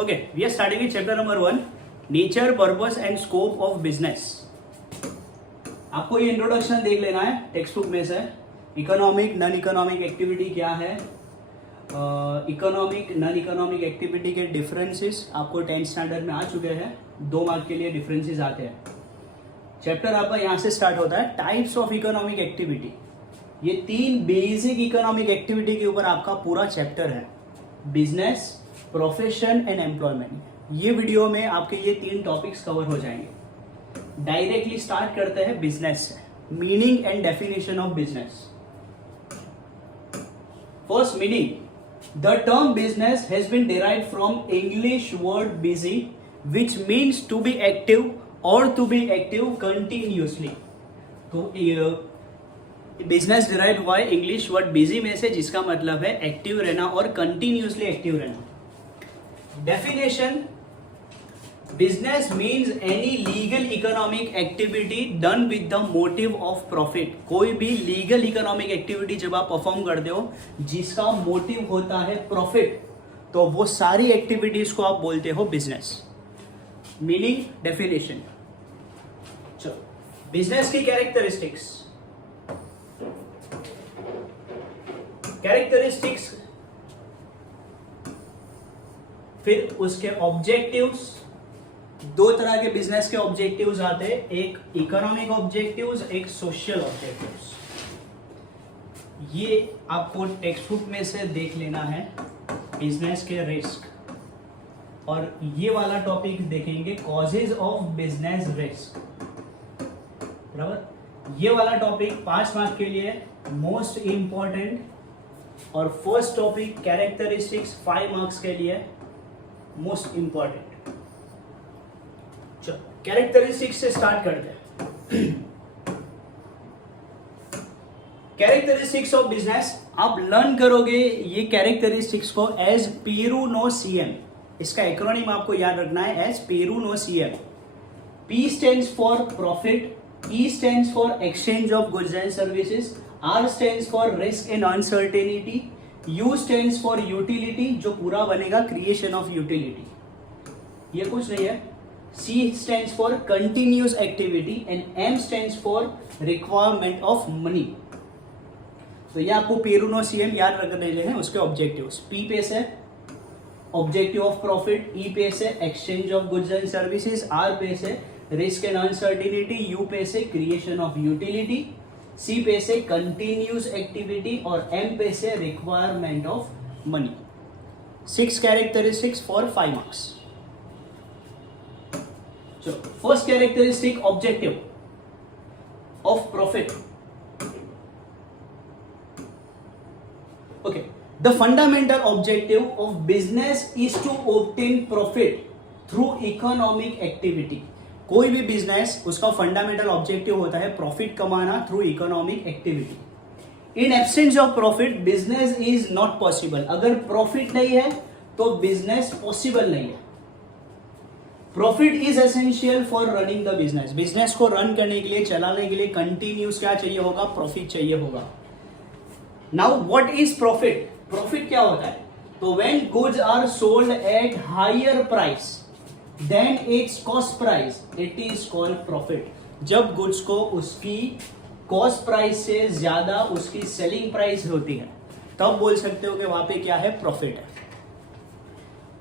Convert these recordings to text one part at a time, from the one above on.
Okay, we are starting with chapter number 1, nature purpose and scope of business. आपको ये introduction देख लेना है टेक्स्ट बुक में से. इकोनॉमिक नॉन इकोनॉमिक एक्टिविटी क्या है, इकोनॉमिक नॉन इकोनॉमिक एक्टिविटी के डिफरेंसेस आपको 10th स्टैंडर्ड में आ चुके हैं. 2 मार्क के लिए डिफरेंसेस आते हैं. चैप्टर आपका यहाँ से स्टार्ट होता है टाइप्स ऑफ इकोनॉमिक एक्टिविटी. ये 3 बेसिक इकोनॉमिक एक्टिविटी के ऊपर आपका पूरा चैप्टर है. Business, profession and employment. ये वीडियो में आपके ये 3 टॉपिक्स कवर हो जाएंगे. डायरेक्टली स्टार्ट करते हैं बिजनेस से. Meaning and definition of business. First meaning. The term business has been derived from English word busy which means to be active और टू बी एक्टिव कंटिन्यूसली. तो business derived हुआ है English word busy में से, जिसका मतलब है active रहना और कंटिन्यूसली एक्टिव रहना. Definition. Business means any legal economic activity done with the motive of profit. कोई भी लीगल इकोनॉमिक एक्टिविटी जब आप परफॉर्म करते हो जिसका मोटिव होता है प्रॉफिट, तो वो सारी एक्टिविटीज को आप बोलते हो बिजनेस. Meaning, definition. चलो, बिजनेस की कैरेक्टरिस्टिक्स. कैरेक्टरिस्टिक्स, फिर उसके ऑब्जेक्टिव्स. 2 तरह के बिजनेस के ऑब्जेक्टिव्स आते हैं, एक इकोनॉमिक ऑब्जेक्टिव्स, एक सोशल ऑब्जेक्टिव्स. ये आपको टेक्स्ट बुक में से देख लेना है. बिजनेस के रिस्क, और ये वाला टॉपिक देखेंगे कॉजेज ऑफ बिजनेस रिस्क. बराबर. ये वाला टॉपिक 5 मार्क के लिए मोस्ट इंपॉर्टेंट, और फर्स्ट टॉपिक कैरेक्टरिस्टिक्स 5 मार्क्स के लिए मोस्ट इंपॉर्टेंट. चलो, कैरेक्टरिस्टिक्स से स्टार्ट करते हैं. कैरेक्टरिस्टिक्स ऑफ बिजनेस आप लर्न करोगे ये कैरेक्टरिस्टिक्स को एज पेरूनोसीएम. इसका एक्रोनिम आपको याद रखना है as पेरूनोसीएम. P stands for profit, E stands for exchange of goods and services, R stands for risk and uncertainty, U stands for utility, जो पूरा बनेगा creation of utility. ये कुछ नहीं है. C stands for continuous activity and M stands for requirement of money. तो ये आपको पेरूनोसीएम याद रखने हैं. उसके ऑब्जेक्टिव्स. P पे से ऑब्जेक्टिव ऑफ प्रॉफिट, E पे से exchange of goods and services, R पे से रिस्क एंड अनसर्टिनिटी, U पे से क्रिएशन ऑफ यूटिलिटी, C पे से कंटिन्यूस एक्टिविटी, और M पे से requirement of money. 6 characteristics for 5 marks. चलो, first characteristic objective of profit. Okay. The fundamental objective of business is to obtain profit through economic activity. कोई भी business, उसका fundamental objective होता है प्रॉफिट कमाना through economic activity. In absence of profit business is not possible. अगर profit नहीं है तो बिजनेस पॉसिबल नहीं है. Profit is essential for running the business. Business को रन करने के लिए, चलाने के लिए कंटिन्यूस क्या चाहिए होगा? प्रॉफिट चाहिए होगा. Now what is profit? Profit क्या होता है? तो when goods are sold at higher price then its cost price, it is called profit. जब गुड्स को उसकी कॉस्ट प्राइस से ज्यादा उसकी सेलिंग प्राइस होती है, तब बोल सकते हो कि वहां पे क्या है? प्रॉफिट है.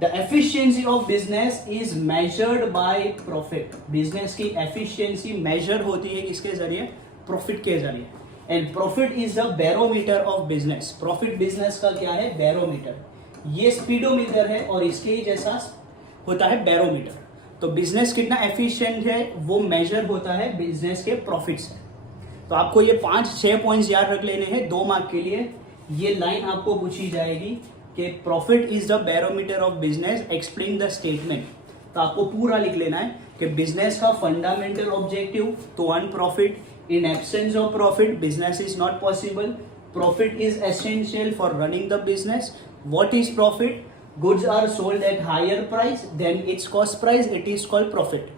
The efficiency of business is measured by profit. Business की एफिशिएंसी मेजर होती है किसके जरिए? प्रॉफिट के जरिए. And profit is the barometer of business. Profit business का क्या है? बैरोमीटर. ये स्पीडोमीटर है और इसके ही जैसा होता है बैरोमीटर. तो बिजनेस कितना एफिशिएंट है वो मेजर होता है बिजनेस के प्रॉफिट से. तो आपको ये 5-6 पॉइंट्स याद रख लेने हैं 2 मार्क के लिए. ये लाइन आपको पूछी जाएगी कि profit is the barometer of business, explain the statement. तो आपको पूरा लिख लेना है कि बिजनेस का फंडामेंटल ऑब्जेक्टिव तो earn profit. In absence of profit, business is not possible. Profit is essential for running the business. What is profit? Goods are sold at higher price than its cost price. It is called profit.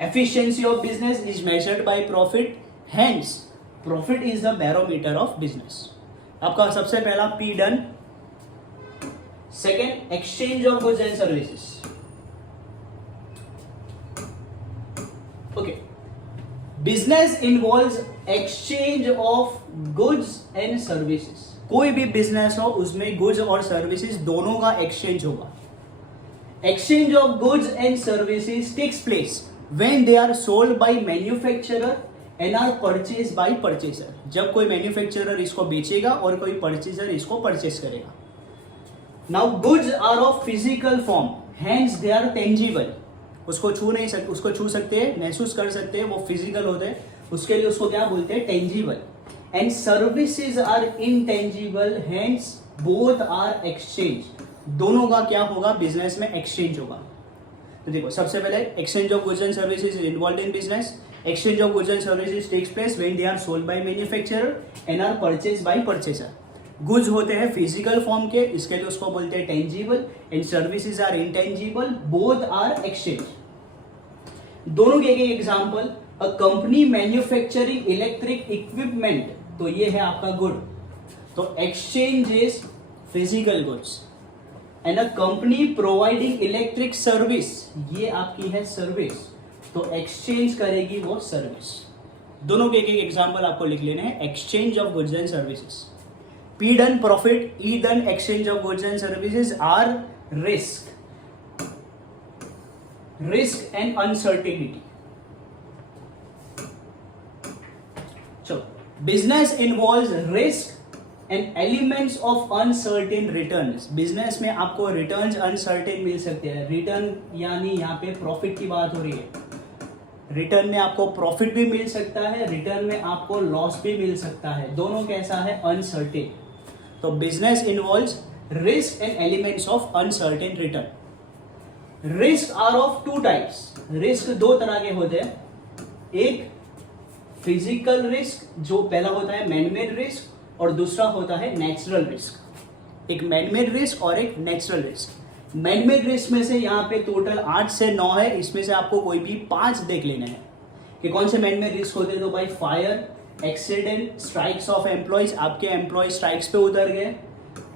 Efficiency of business is measured by profit. Hence, profit is the barometer of business. आपका सबसे पहला P done. Second, exchange of goods and services. Okay, business involves exchange of goods and services. कोई भी business हो उसमें goods और services दोनों का एक्सचेंज होगा. Exchange of goods and services takes place when they are sold by manufacturer and are purchase by purchaser. जब कोई मैन्युफैक्चरर इसको बेचेगा और कोई परचेसर इसको परचेस करेगा. Now goods are of physical form, hence they are tangible. उसको छू नहीं सकते, उसको छू सकते हैं, महसूस कर सकते हैं, वो फिजिकल होते हैं, उसके लिए उसको क्या बोलते हैं, tangible. And services are intangible, hence both are exchange. दोनों का क्या होगा, बिजनेस में एक्सचेंज होगा. तो देखो, सबसे पहले exchange of goods and services is involved in business. Exchange of goods and services takes place when they are sold by manufacturer and are purchased by purchaser. Goods होते हैं फिजिकल फॉर्म के, इसके लिए उसको बोलते हैं tangible. And services are intangible, both are exchange. दोनों के एक example, a company manufacturing electric equipment, तो ये है आपका गुड. तो exchange is physical goods. And a company providing electric service, ये आपकी है सर्विस, तो एक्सचेंज करेगी वो सर्विस. दोनों के एक एग्जांपल आपको लिख लेने हैं. Exchange of goods and services. P done profit, E done exchange of goods and services are risk. Risk and uncertainty. चलो, business involves risk and elements of uncertain returns. Business में आपको रिटर्न्स अनसर्टेन मिल सकते हैं. Return यानी यहाँ पे profit की बात हो रही है. रिटर्न में आपको प्रॉफिट भी मिल सकता है, रिटर्न में आपको लॉस भी मिल सकता है. दोनों कैसा है, अनसर्टेन. तो business involves risk and elements of uncertain return. Risk are of two types. Risk दो तरह के होते हैं. एक फिजिकल रिस्क, जो पहला होता है मैनमेड रिस्क, और दूसरा होता है नेचुरल रिस्क. एक मैनमेड रिस्क और एक नेचुरल रिस्क. मैनमेड रिस्क में से यहाँ पे टोटल 8 से 9 है. इसमें से आपको कोई भी 5 देख लेने हैं कि कौन से मैनमेड रिस्क होते हैं. तो भाई fire, accident, strikes of employees, आपके एम्प्लॉय स्ट्राइक्स पे उतर गए,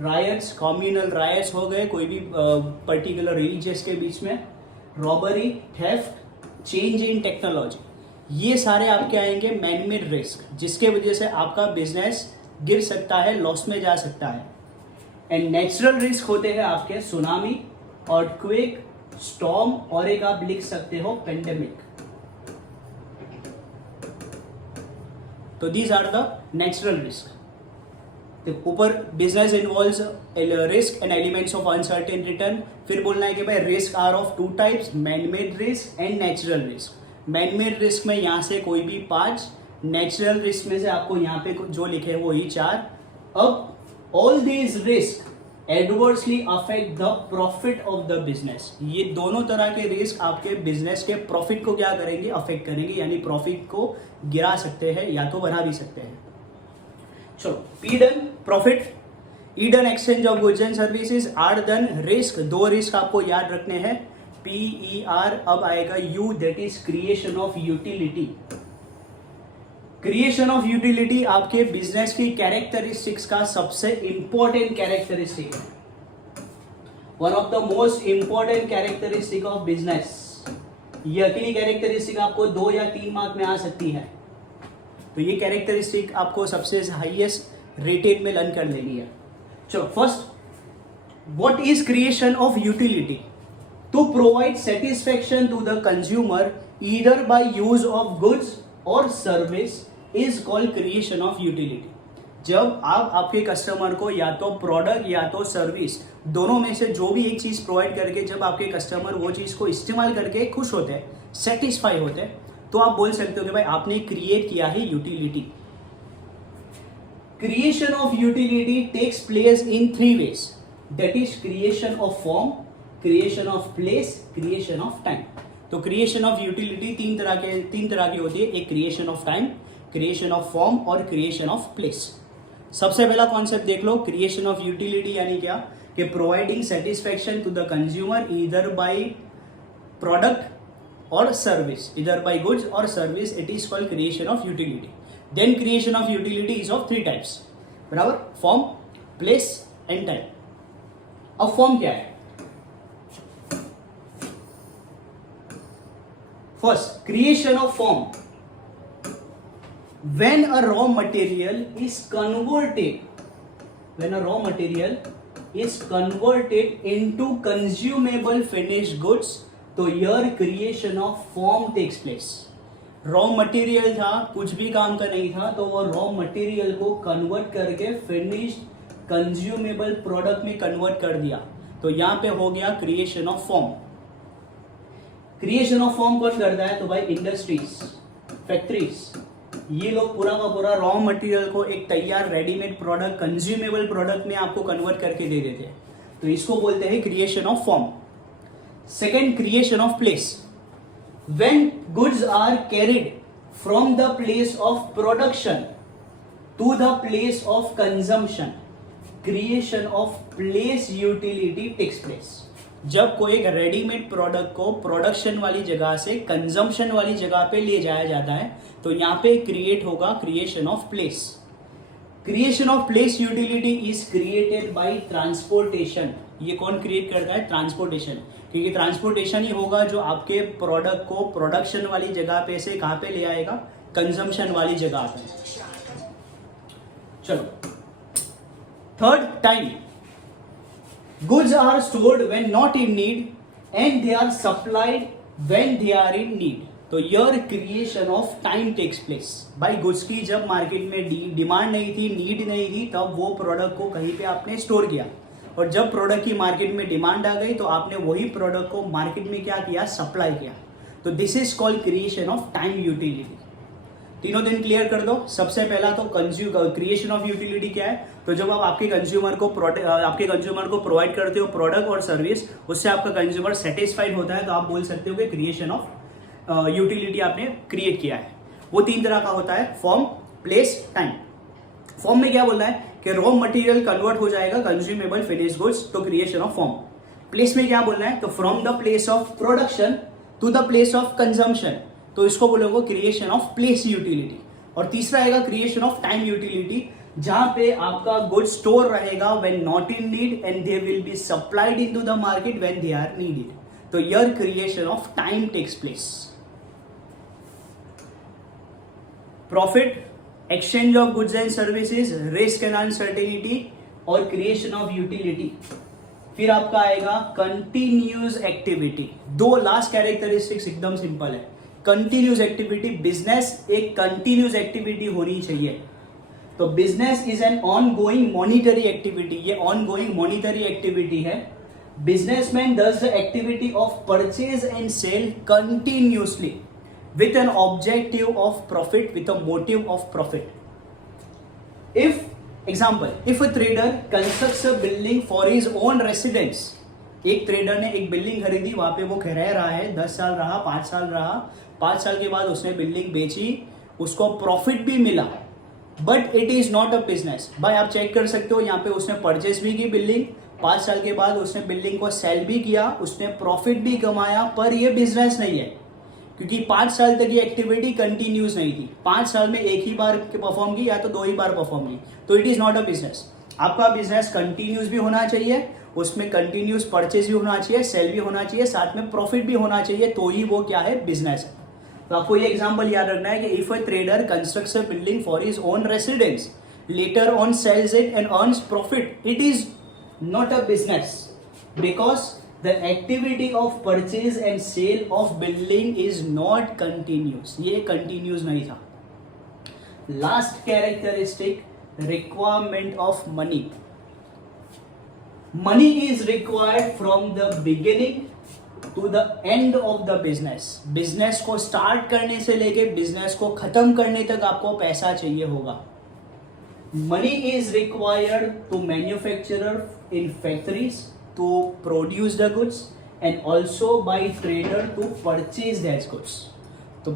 रायट्स, कम्युनल रायट्स हो गए कोई भी पर्टिकुलर रिलीजियस के बीच में, robbery, theft, change in technology, ये सारे आपके आएंगे मैनमेड रिस्क, जिसके वजह से आपका बिजनेस गिर सकता है, लॉस में जा सकता है. एंड नेचुरल रिस्क होते हैं आपके सुनामी, अर्थक्वेक, स्टॉर्म, और एक आप लिख सकते हो पेंडेमिक. तो these are the natural risk. तो ऊपर business involves risk and elements of uncertain return. फिर बोलना है कि भाई risk are of two types, manmade risk and natural risk. Manmade risk में यहां से कोई भी 5, नेचुरल रिस्क में से आपको यहाँ पे जो लिखे वो ही 4. अब all these risk adversely affect the profit of the business. ये दोनों तरह के रिस्क आपके बिजनेस के प्रॉफिट को क्या करेंगे, अफेक्ट करेंगे, यानी प्रॉफिट को गिरा सकते हैं या तो बढ़ा भी सकते हैं. चलो, P done profit, E done exchange of goods and services, R done risk. 2 risk आपको याद रखने हैं, PER. अब आएगा U, that is creation of utility. Creation of utility आपके बिजनेस की कैरेक्टरिस्टिक्स का सबसे इंपॉर्टेंट कैरेक्टरिस्टिक है. One of the most important characteristic of business. ये अकेली कैरेक्टरिस्टिक आपको 2 या 3 मार्क में आ सकती है. तो ये कैरेक्टरिस्टिक आपको सबसे हाईएस्ट रेटेड में लर्न कर लेनी है. चलो, first, what is creation of utility? To provide satisfaction to the consumer either by use of goods और service is called creation of utility. जब आप आपके कस्टमर को या तो प्रोडक्ट या तो सर्विस, दोनों में से जो भी एक चीज प्रोवाइड करके जब आपके कस्टमर वो चीज को इस्तेमाल करके खुश होते हैं, सेटिस्फाई होते हैं, तो आप बोल सकते हो कि भाई आपने क्रिएट किया है utility. Creation of utility takes place in 3 ways. That is creation of form, creation of place, creation of time. तो क्रिएशन ऑफ यूटिलिटी तीन तरह की होती है. एक creation of time, creation of form और क्रिएशन ऑफ प्लेस. सबसे पहला कॉन्सेप्ट देख लो. क्रिएशन ऑफ यूटिलिटी यानी क्या, कि providing satisfaction to the consumer either by product और सर्विस, ईदर बाय गुड्स और service, it is called creation of utility. Then creation of utility is of 3 types, बराबर, form, place and time. अब form क्या है? First, creation of form. When a raw material is converted into consumable finished goods, तो here creation of form takes place. Raw material था, कुछ भी काम का नहीं था, तो वो रॉ मटेरियल को कन्वर्ट करके फिनिश्ड कंज्यूमेबल प्रोडक्ट में कन्वर्ट कर दिया. तो यहां पे हो गया creation of form. Creation of form कौन करता है? तो भाई इंडस्ट्रीज, फैक्ट्रीज, ये लोग पूरा का पूरा रॉ मटेरियल को एक तैयार रेडीमेड प्रोडक्ट, कंज्यूमेबल प्रोडक्ट में आपको कन्वर्ट करके दे देते हैं. तो इसको बोलते हैं creation of form. Second, creation of place. When goods are carried from the place of production to the place of consumption, creation of place utility takes place. जब कोई एक रेडीमेड प्रोडक्ट को प्रोडक्शन वाली जगह से कंजम्पशन वाली जगह पे ले जाया जाता है, तो यहाँ पे क्रिएट होगा creation of place. Creation of place utility is created by transportation. ये कौन क्रिएट करता है? ट्रांसपोर्टेशन. क्योंकि ट्रांसपोर्टेशन ही होगा जो आपके प्रोडक्ट को प्रोडक्शन वाली जगह पे से कहां पे ले आएगा? कंजम्पशन वाली जगह पे. चलो, third, time. Goods are stored when not in need and they are supplied when they are in need. तो your creation of time takes place. भाई गुड्स की जब मार्केट में डिमांड नहीं थी, नीड नहीं थी, तब वो प्रोडक्ट को कहीं पे आपने स्टोर किया, और जब प्रोडक्ट की मार्केट में डिमांड आ गई तो आपने वही प्रोडक्ट को मार्केट में क्या किया? सप्लाई किया. तो this is called creation of time utility. तीनों दिन क्लियर कर दो. सबसे पहला तो क्रिएशन ऑफ यूटिलिटी क्या है? तो जब आप आपके कंज्यूमर को प्रोवाइड करते हो प्रोडक्ट और सर्विस, उससे आपका कंज्यूमर सेटिस्फाइड होता है, तो आप बोल सकते हो कि क्रिएशन ऑफ यूटिलिटी आपने क्रिएट किया है. वो तीन तरह का होता है: फॉर्म, प्लेस, टाइम. फॉर्म में क्या बोलना है कि रॉ मटेरियल कन्वर्ट हो जाएगा कंज्यूमेबल फिनिश्ड गुड्स, तो क्रिएशन ऑफ फॉर्म. प्लेस में क्या बोलना है? तो from the place of production to the place of consumption, तो इसको बोलोगे क्रिएशन ऑफ प्लेस यूटिलिटी. और तीसरा आएगा क्रिएशन ऑफ टाइम यूटिलिटी, जहां पे आपका गुड स्टोर रहेगा when not in need and they will be supplied into the market when they are needed. तो your creation of time takes place. Profit, exchange of goods and services, risk and uncertainty, और creation of utility. फिर आपका आएगा continuous activity. दो last characteristics एकदम simple है. Continuous activity, business एक continuous activity होनी चाहिए. तो business is an ongoing monetary activity. ये ऑन गोइंग मॉनिटरी एक्टिविटी है. Businessman does the activity of purchase and sale continuously with an objective of profit, with a motive of profit. If a trader constructs a building for his own residence, एक trader ने एक building खरीदी, वहां पे वो रह रहा है, 10 साल रहा, 5 साल रहा, 5 साल के बाद उसने बिल्डिंग बेची, उसको प्रॉफिट भी मिला, but it is not a business. भाई आप चेक कर सकते हो, यहाँ पे उसने परचेस भी की बिल्डिंग, 5 साल के बाद उसने बिल्डिंग को सेल भी किया, उसने प्रॉफिट भी कमाया, पर ये बिजनेस नहीं है, क्योंकि 5 साल तक ये एक्टिविटी कंटिन्यूस नहीं थी. 5 साल में एक ही बार परफॉर्म की या तो 2 ही बार परफॉर्म की, तो it is not a business. आपका बिजनेस कंटिन्यूस भी होना चाहिए, उसमें कंटिन्यूस परचेज भी होना चाहिए, सेल भी होना चाहिए, साथ में प्रॉफिट भी होना चाहिए, तो ही वो क्या है? बिजनेस है. तो आपको ये एग्जांपल याद रखना है कि if a trader constructs a building for his own residence, later on sells it and earns profit, it is not a business, because the activity of purchase and sale of building is not continuous. ये continuous नहीं था. Last characteristic, requirement of money. Money is required from the beginning to the end of the business. Business को start करने से लेके business को खत्म करने तक आपको पैसा चाहिए होगा. Money is required to manufacturer in factories to produce the goods and also by trader to purchase that goods. तो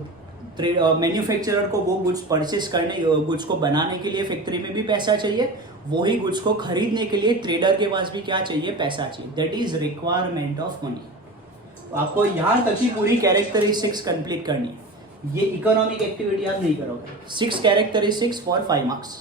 मैन्युफैक्चरर को वो गुड्स परचेस करने, गुड्स को बनाने के लिए फैक्ट्री में भी पैसा चाहिए, वही गुड्स को खरीदने के लिए ट्रेडर के पास भी क्या चाहिए? पैसा चाहिए. That is requirement of money. आपको यहां तक ही पूरी कैरेक्टरिस्टिक्स कंप्लीट करनी है. ये इकोनॉमिक एक्टिविटी आप नहीं करोगे. 6 कैरेक्टरिस्टिक्स फॉर 5 मार्क्स.